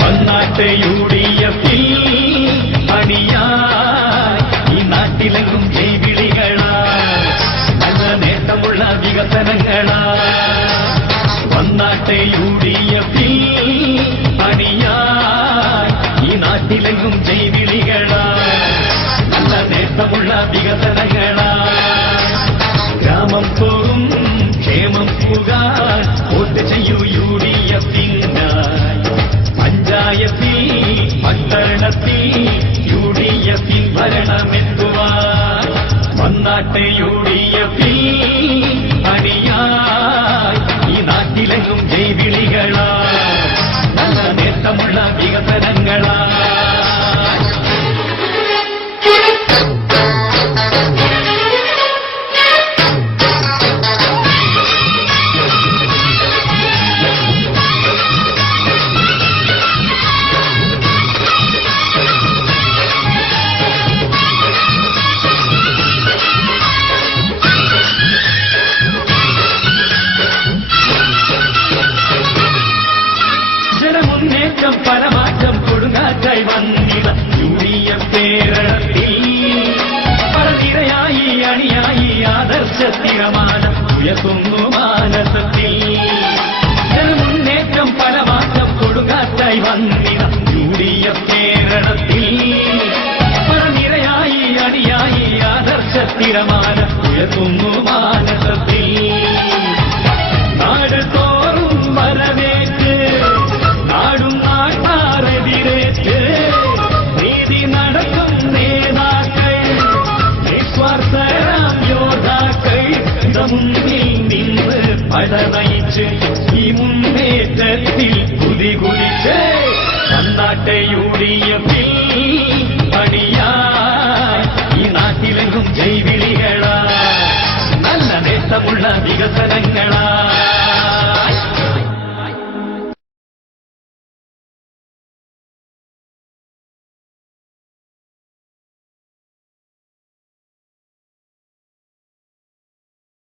വന്നാട്ടെ UDF പണിയായി ഈ നാട്ടിലെങ്ങും ജൈവിളികളാ നല്ല നേട്ടമുള്ള വികസനങ്ങളാ വന്നാട്ടെ UDF പണിയായി ഈ നാട്ടിലെങ്ങും ജൈവിളികളാ നല്ല നേട്ടമുള്ള വികസനങ്ങളാ ഗ്രാമം തോറും ക്ഷേമം പുകാൻ വോട്ട് ചെയ്യൂ UDF പഞ്ചായത്തിൽ പട്ടണത്തിൽ UDF ഭരണമെത്തുവാൻ വന്നാട്ടെ UDF പണിയായി ഈ നാട്ടിലെങ്ങും ജൈവിളികളാ നല്ല നേട്ടമുള്ള വികസനങ്ങളാ ജനമുന്നേറ്റം പരമാറ്റം കൊടുങ്കാറ്റായി വന്നിത UDF കേരളത്തിൽ പലനിരയായി അണിയായി ആദർശ സ്ഥിരമാനം ഉയർത്തുന്നു മാനസത്തിൽ ജനമുന്നേറ്റം പരമാറ്റം കൊടുങ്കാറ്റായി വന്നിത UDF കേരളത്തിൽ പലനിരയായി അണിയായി ആദർശ സ്ഥിരമാനം ഉയർത്തുന്നു മാനസത്തിൽ നാട് തോറും വരവേറ്റ് നാടും നാട്ടാറെതിരേറ്റ് നീതി നടക്കും നേതാക്കൾ നിസ്വാർത്ഥരാം യോദ്ധാക്കൾ മുന്നിൽ നിന്ന് പട നയിച്ച് ഈ മുന്നേറ്റത്തിൽ കുതികുതിച്ച് വന്നാട്ടെ UDF പണിയായി ഈ നാട്ടിലെങ്ങും ജൈവിളികളാ നല്ല നേട്ടമുള്ള വികസനങ്ങളാ